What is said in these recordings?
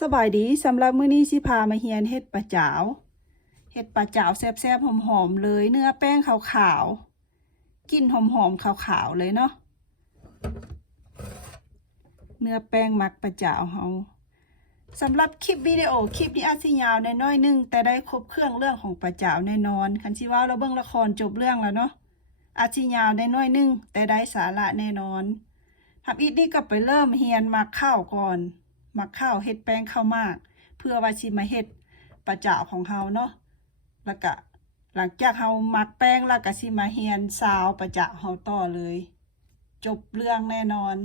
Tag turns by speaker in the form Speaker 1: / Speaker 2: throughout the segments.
Speaker 1: สบายดีสำหรับมื้อนี้สิพามาเฮียนเฮ็ดปลาจ๋าวเฮ็ดปลาจ๋าวแซ่บๆหอมๆเลย เนื้อแป้งขาวๆกลิ่นหอมๆขาวๆเลยเนาะเนื้อแป้งมักปลาจ๋าวเฮาสำหรับคลิปวิดีโอคลิปนี้อาจสิยาวในน้อยนึงแต่ได้ครบเครื่องเรื่องของปลาจ๋าวแน่นอน คันสิว่าเราเบิ่งละครจบเรื่องแล้วเนาะอาจสิยาวในน้อยนึงแต่ได้สาระแน่นอนทับอีกนี่ก็ไปเริ่มเฮียนมักข้าวก่อน หมักข้าวเฮ็ดแป้งข้าวมาก เพื่อว่าสิมาเฮ็ดปลาจ่าวของเฮาเนาะแล้วก็หลังจากเฮาหมักแป้งแล้วก็สิมาเฮียนซาวปลาจ่าวเฮาต่อเลย จบเรื่องแน่นอน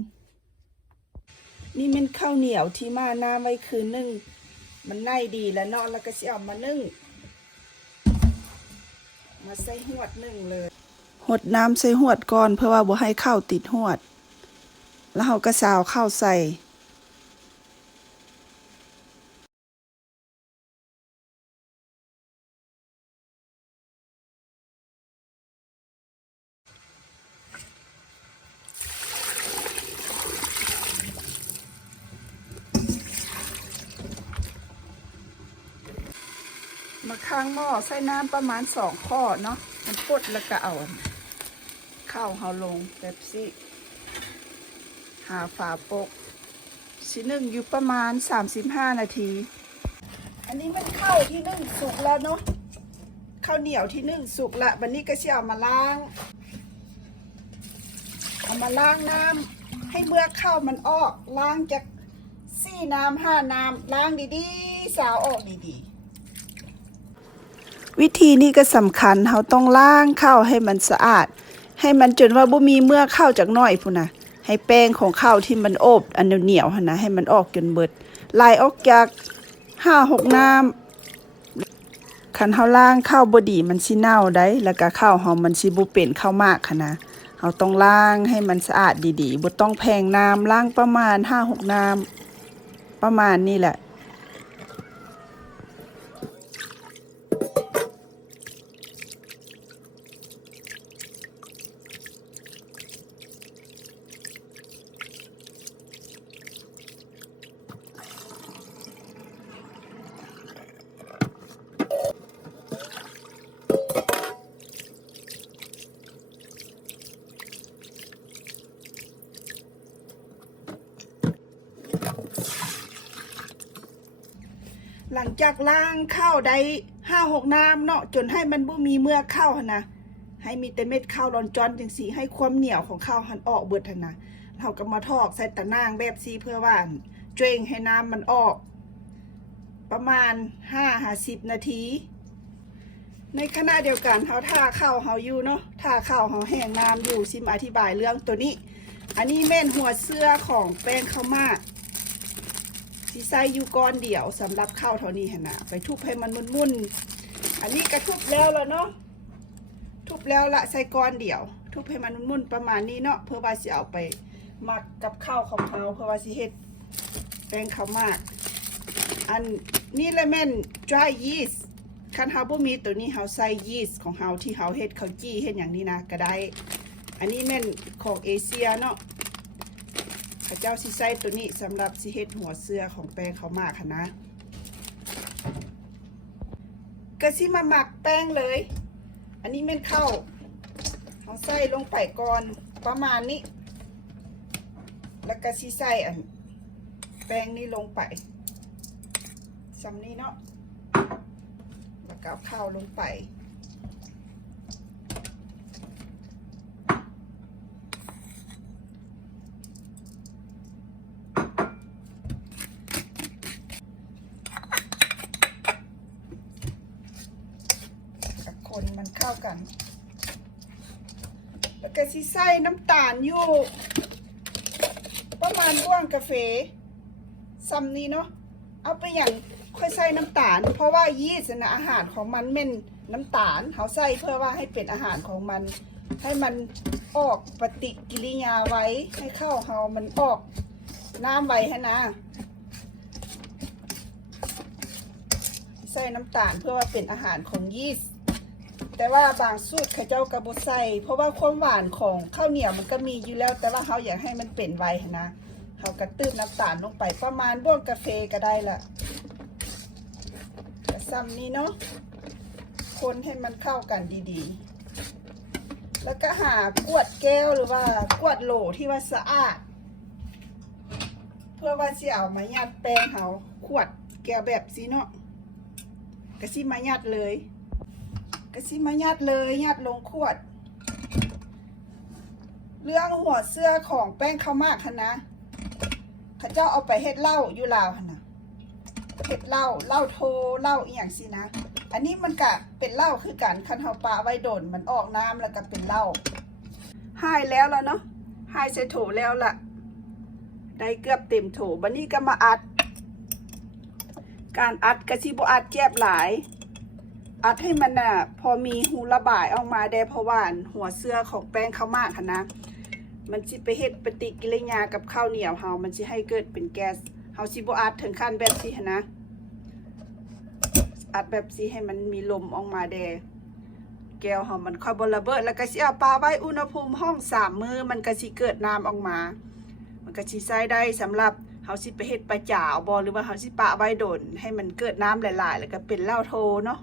Speaker 1: นี่เป็นข้าวเหนียวที่มาน้าไว้คืนนึงมันไน่ดีแล้วเนาะแล้วก็สิเอามานึ่งมาใส่หวดนึ่งเลยหดน้ำใส่หวดก่อนเพื่อว่าบ่ให้ข้าวติดหวด แล้วเฮาก็ซาวข้าวใส่ มาข้างหม้อใส่น้ำประมาณสองข้อเนาะมันปดแล้วก็เอาข้าวเฮาลงแบบสิหาฝาปกสิหนึ่งอยู่ประมาณ 35 นาที อันนี้มันข้าวที่นึ่งสุกแล้วเนาะข้าวเหนียวที่นึ่งสุกละวันนี้ก็จะเอามาล้าง เอามาล้างน้ำให้เมื่อข้าวมันออกล้างจากสี่น้ำห้าน้ำล้างดีๆ สาวออกดีๆ วิธีนี้ก็สำคัญเราต้องล้างข้าวให้มันสะอาด ให้มันจนว่าบ่มีเมื่อข้าวจากน่อยพุ่นนะให้แป้งของข้าวที่มันอบอันเหนียวๆหั่นะให้มันออกจนเบิดลายออกจากห้าหกน้ำคันเฮาล้างข้าวบ่ดีมันสิเน่าได้ แล้วก็ข้าวเฮามันสิบ่เป็นข้าวมากค่ะนะเฮาต้องล้างให้มันสะอาดดีๆบ่ต้องแพงน้ำล้างประมาณห้าหกน้ำประมาณนี้แหละ ลังจากล้างข้าวได้ห้าหกน้ำเนาะจนให้มันบ่มีเมื่อข้าวนะให้มีแต่เม็ดข้าวร้อนจอนจังสีให้ความเหนียวของข้าวหันออกเบิดนนะเราก็มาทอกใส่ตะนางแบบซีเพื่อว่าเจงให้น้ำมันออก ประมาณห้าหาสิบนาที ในขณะเดียวกันเขาท่าข้าวเขาอยู่เนาะท่าข้าวเขาแห้งน้ำอยู่ซิมอธิบายเรื่องตัวนี้ อันนี้แม่นหัวเสื้อของแป้งข้าวมาก สีใส่อยู่ก้อนเดียวสำหรับข้าวเท่านี้เห็นนะไปทุบให้มันมุนๆอันนี้ก็ทุบแล้วแล้วเนาะทุบแล้วละใส่ก้อนเดียว ทุบให้มันมุนๆประมาณนี้เนาะเพื่อว่าสิเอาไปหมักกับข้าวของเราเพื่อว่าสิเฮ็ดแป้งข้าวมาก อันนี้แหละแม่น dry yeast คันเฮาบ่มีตัวนี้เฮาใส่ yeast ของเฮาที่เฮาเฮ็ดข้าวจี้เฮ็ดอย่างนี้นะก็ได้ อันนี้แม่นของเอเชียเนาะ เจ้าสิใส่ตัวนี้สำหรับสิเฮ็ดหัวเสื้อของแป้งเขามากค่ะนะก็สิมาหมักแป้งเลย อันนี้เม่นข้าวเอาใส่ลงไปก่อนประมาณนี้ แล้วก็สิใส่อัน แป้งนี้ลงไปสำนี้เนาะแล้วก็เข้าวลงไป คนมันเข้ากัน แล้วก็สิใส่น้ำตาลอยู่ ประมาณบ้วงกาแฟซัมนี้เนาะเอาไปอย่างค่อยใส่น้ำตาล เพราะว่ายีสต์นะอาหารของมันเป็นน้ำตาลเขาใส่เพื่อว่าให้เป็นอาหารของมัน ให้มันออกปฏิกิริยาไว้ให้ข้าวเฮามันออกน้ำไว้ให้นะใส่น้ำตาลเพื่อว่าเป็นอาหารของยีสต์ แต่ว่าบางสูตรเขาเจ้ากระบุใส่เพราะว่าความหวานของข้าวเหนียวมันก็มีอยู่แล้ว แต่ว่าเขาอยากให้มันเป็นไวนะเขากระตื้มน้ำตาลลงไปประมาณบ้วงกาแฟก็ได้ละกระซ้ำนี้เนาะคนให้มันเข้ากันดีๆ แล้วก็หากวดแก้วหรือว่ากวดโหลที่ว่าสะอาด เพื่อว่าสิเอามายัดแป้งเขาขวดแก้วแบบสีเนาะก็สิมายัดเลย ก็สิมายัดเลยยัดลงขวด เรื่องหัวเสื้อของแป้งข้าวมากคะนะเขาเจ้าเอาไปเฮ็ดเหล้าอยู่ลาวคะนะเฮ็ดเหล้าเหล้าโทเหล้าอีหยังสินะ อันนี้มันกะเป็นเหล้าคือกันคันเฮาปลาไว้โดนมันออกน้ำแล้วก็เป็นเหล้าหายแล้วแล้วเนาะหายใส่โถแล้วล่ะ ได้เกือบเต็มโถบันนี้ก็มาอัด การอัดกระสิบอัดแจบหลาย อัดให้มันน่ะพอมีหูระบายออกมาได้เพราะว่าหัวเสื้อของแป้งข้าวมากค่ะนะ มันสิไปเฮ็ดปฏิกิริยากับข้าวเหนียวเฮามันสิให้เกิดเป็นแก๊สเฮาสิบอัดถึงขั้นแบบสิหั้นนะ อัดแบบสิให้มันมีลมออกมาแดแก้วเฮามันค่อยบระเบิด แล้วก็สิเอาปลาไว้อุณหภูมิห้องสามมือมันก็สิเกิดน้ำออกมา มันก็สิใช้ได้สำหรับเฮาสิไปเฮ็ดปลาจ่าบ่หรือว่าเฮาสิปะไว้โดนให้มันเกิดน้ำหลายๆ แล้วก็เป็นเหล้าโทเนาะ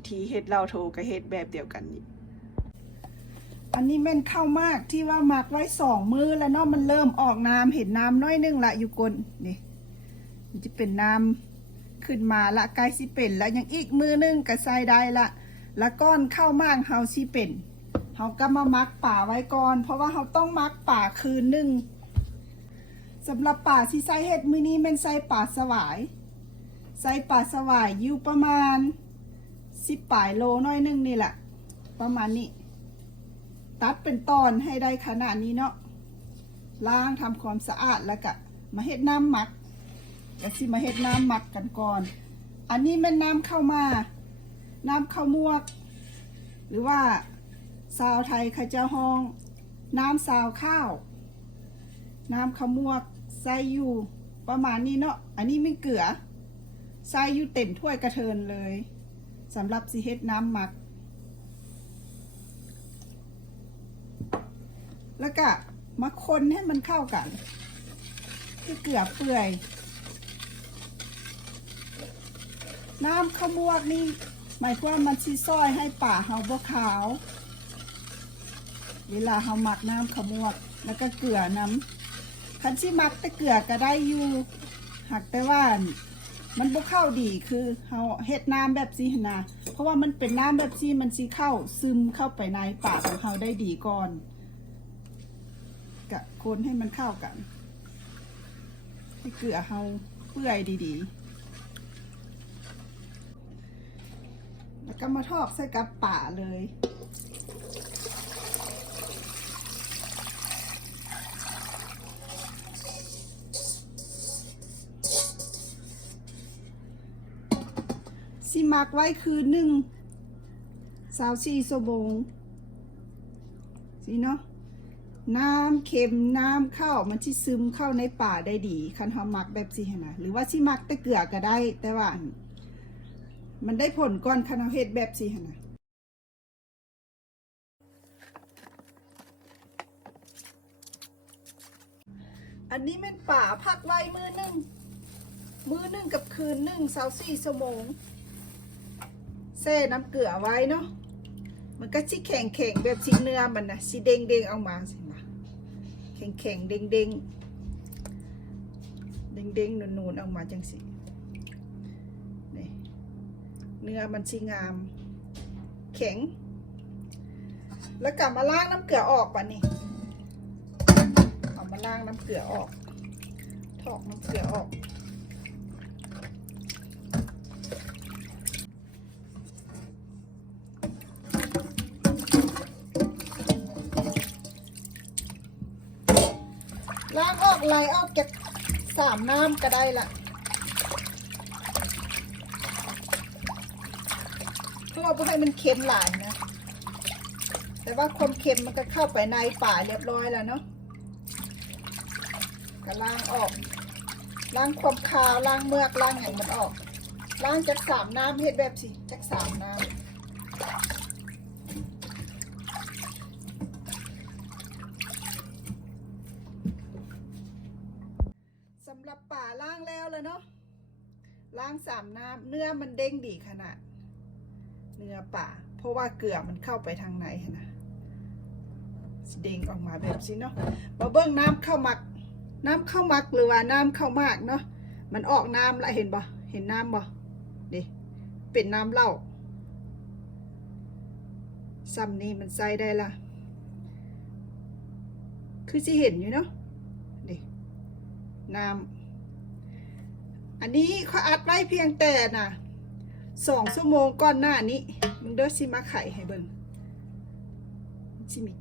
Speaker 1: วิธีเฮ็ดเหล้าโทก็เฮ็ดแบบเดียวกันนี่อันนี้แม่นข้าวมากที่ว่าหมักไว้สองมือแล้วเนาะมันเริ่มออกน้ำเห็นน้ำน้อยนึงละอยู่กลนนี่มันจะเป็นน้ำขึ้นมาละใกล้สิเป็นแล้วยังอีกมือนึงก็ใส่ได้ละแล้วก้อนข้าวมากเฮาสิเป็นเฮาก็มามักป่าไว้ก่อน เพราะว่าเฮาต้องมักป่าคืนนึงสำหรับป่าที่ใส่เห็ดมือนี้แม่นใส่ป่าสวายใส่ป่าสวายอยู่ประมาณ สิบปลายโลน้อยนึงนี่แหละ ประมาณนี้ ตัดเป็นตอนให้ได้ขนาดนี้เนาะล้างทำความสะอาดแล้วก็มาเฮ็ดน้ำหมักก็สิมาเฮ็ดน้ำหมักกันก่อน อันนี้แม่นน้ำเข้ามา น้ำข้าวมวก หรือว่าซาวไทยขจ้าห้อง น้ำซาวข้าว น้ำข้าวมวกใส่อยู่ประมาณนี้เนาะ อันนี้ไม่เกลือใส่อยู่เต็มถ้วยกระเทินเลย สำหรับสิเฮ็ดน้ำหมัก แล้วก็มาคนให้มันเข้ากันให้เกลือเปื่อย น้ำขมวกนี่หมายความว่ามันซีซอยให้ป่าเฮาบ่ขาว เวลาเฮาหมักน้ำขมวก แล้วก็เกลือน้ำคันที่มักแต่เกลือก็ได้อยู่ หักแต่ว่า มันบ่เข้าดีคือเฮาเฮ็ดน้ำแบบซีหนนะเพราะว่ามันเป็นน้ำแบบซีมันสิเข้าซึมเข้าไปในปากของเฮาได้ดีก่อนกะคนให้มันเข้ากันให้เกลือเฮาเปื่อยดีๆ แล้วก็มาทอดใส่กับป่าเลย สิมักไว้คืนหนึ่งสาวสี่สบงสิเนาะน้ำเค็มน้ำเข้ามันที่ซึมเข้าในป่าได้ดี คันเฮามักแบบสิหนนะหรือว่าสิมักแต่เกลือก็ได้ แต่ว่า มันได้ผลก่อนคันเฮาเฮ็ดแบบสิหนนะอันนี้เป็นป่าพักไว้มือหนึ่งมือหนึ่งกับคืนหนึ่งสาวสี่ชั่วโมง แช่น้ำเกลือไว้เนาะมันก็ชิแข็งแข็งแบบสีเนื้อมันนะสีเด้งเด้งออกมาสิมาแข็งแข็งเด้งเด้งเด้งเด้งๆนูนๆออกมาจังสินี่เนื้อมันสีงาม แข็ง แล้วกลับมาล้างน้ำเกลือออกป่ะนี่เอามาล้างน้ำเกลือออก ถอกน้ำเกลือออก ล้างออกไหลออกจากสามน้ำก็ได้ละเพราะว่าเพื่อให้มันเค็มหลายนะ แต่ว่าความเค็มมันก็เข้าไปในป่าเรียบร้อยแล้วเนาะก็ล้างออก ล้างความคาวล้างเมือกล้างอย่างมันออก ล้างจากสามน้ำเฮ็ดแบบสิจากสามน้ำ อ แล้วเนาะล้างสามน้ำเนื้อมันเด้งดีขนาด เนื้อป่า เพราะว่าเกลือมันเข้าไปทางในหั่นนะเด้งออกมาแบบนี้เนาะมาเบิ้งน้ำข้าวหมัก น้ำข้าวหมักหรือว่าน้ำข้าวมากเนาะมันออกน้ำละเห็นบ่เห็นน้ำบ่ดิเป็นน้ำเหล้าซ้ำนี่มันใส่ได้ละคือสิเห็นอยู่เนาะดิน้ำ อันนี้เขาอัดไว้เพียงแต่น่ะสองชั่วโมงก่อนหน้านี้มึงเด้อสิมาไข่ให้เบิ่งสิมี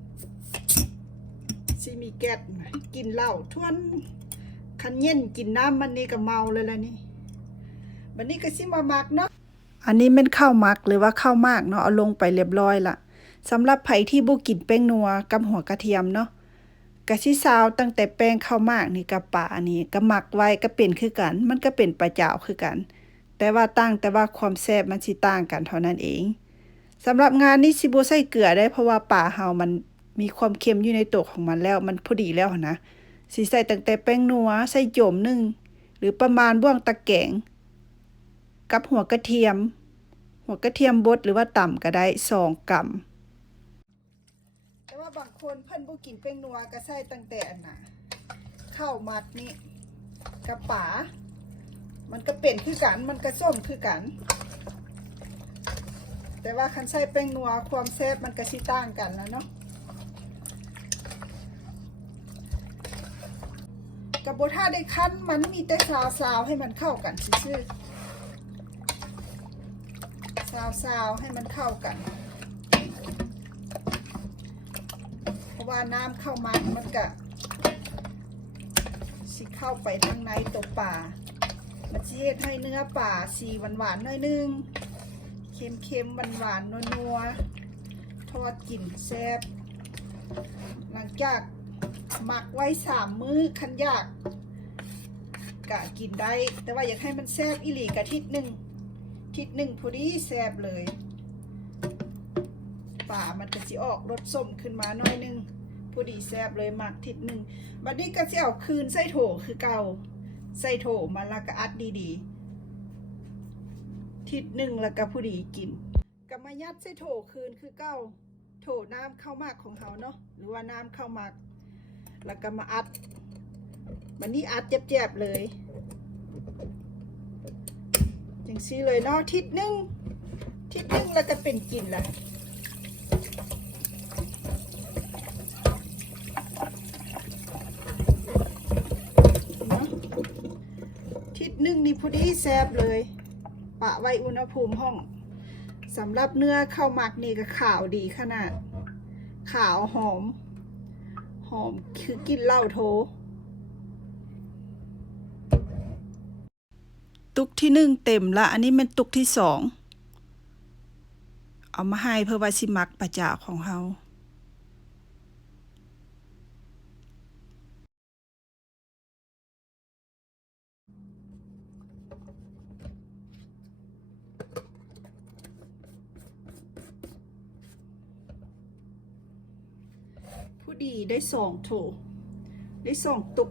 Speaker 1: สิมีแก๊สนะกินเหล้าทวนคันเย็นกินน้ำมันนี่ก็เมาเลยล่ะนี่บันนี้ก็สิมามักเนาะอันนี้เป็นข้าวมักหรือว่าข้าวมากเนาะเอาลงไปเรียบร้อยละสำหรับไผที่บ่กินแป้งนัวกับหัวกระเทียมเนาะ กะสิซาวตั้งแต่แป้งข้าวมากนี่กับป่านี่ก็หมักไว้ก็เป็นคือกัน มันก็เป็นปลาเจ้าคือกัน แต่ว่าต่างแต่ว่าความแซ่บมันสิต่างกันเท่านั้นเองสำหรับงานนี้สิบ่ใส่เกลือได้เพราะว่าป่าเฮามันมีความเค็มอยู่ในตัวของมันแล้วมันพอดีแล้วนะสิใส่ตั้งแต่แป้งนัวใส่โจมหนึงหรือประมาณบ่วงตะแกงกับหัวกระเทียม หัวกระเทียมบดหรือว่าต่ำก็ได้สองกรัม บางคนเพิ่นบ่กินแป้งนัวก็ใส่ตั้งแต่อันน่ะข้าวมัดนี่กับป๋า มันก็เป็นคือกัน มันก็ส้มคือกัน แต่ว่าคันใส่แป้งนัวความแซ่บมันก็สิต่างกันแล้วเนาะกับบท่าได้คั้นมันมีแต่สาวๆให้มันเข้ากันซื่อๆซาวให้มันเข้ากัน เพราะ ว่าน้ำเข้ามามันก็สิเข้าไปทางในตัวป่า มันสิเฮ็ดให้เนื้อป่าสีหวานๆหน่อยนึง เค็มๆหวานๆนัวๆทอดกลิ่นแซ่บหลังจากหมักไว้สามมื้อคันยากกะกินได้ แต่ว่าอยากให้มันแซ่บอีหลีกะทิศหนึ่งทิศหนึ่งพอดีแซบเลยป่ามันก็สิออกรสส้มขึ้นมาหน่อยหนึง พอดีแซบเลยหมักทิศหนึ่งบัดนี้ก็สิเอาคืนใส่โถคือเก่าใส่โถมาแล้วก็อัดดีๆ ทิศหนึ่งแล้วก็พอดีกินก็มายัดใส่โถคืนคือเก่าโถน้ำข้าวหมากของเขาเนาะหรือว่าน้ำข้าวหมากแล้วก็มาอัดบัดนี้อัดเจ็บๆเลยจังซี่เลยเนาะทิศหนึ่งทิศหนึ่งแล้วก็เป็นกินละเนาะทิศหนึ่งนี่พอ ดีแซบเลย ปะไว้อุณหภูมิห้องสำหรับเนื้อข้าวหมักนี่ก็ขาวดีขนาด ขาวหอม หอมคือกินเหล้าโท ตุกที่หนึ่งเต็มละ อันนี้เป็นตุกที่สอง เอามาให้เพื่อว่าสิมักประจาของเฮา ดีได้สองโถได้สองตุก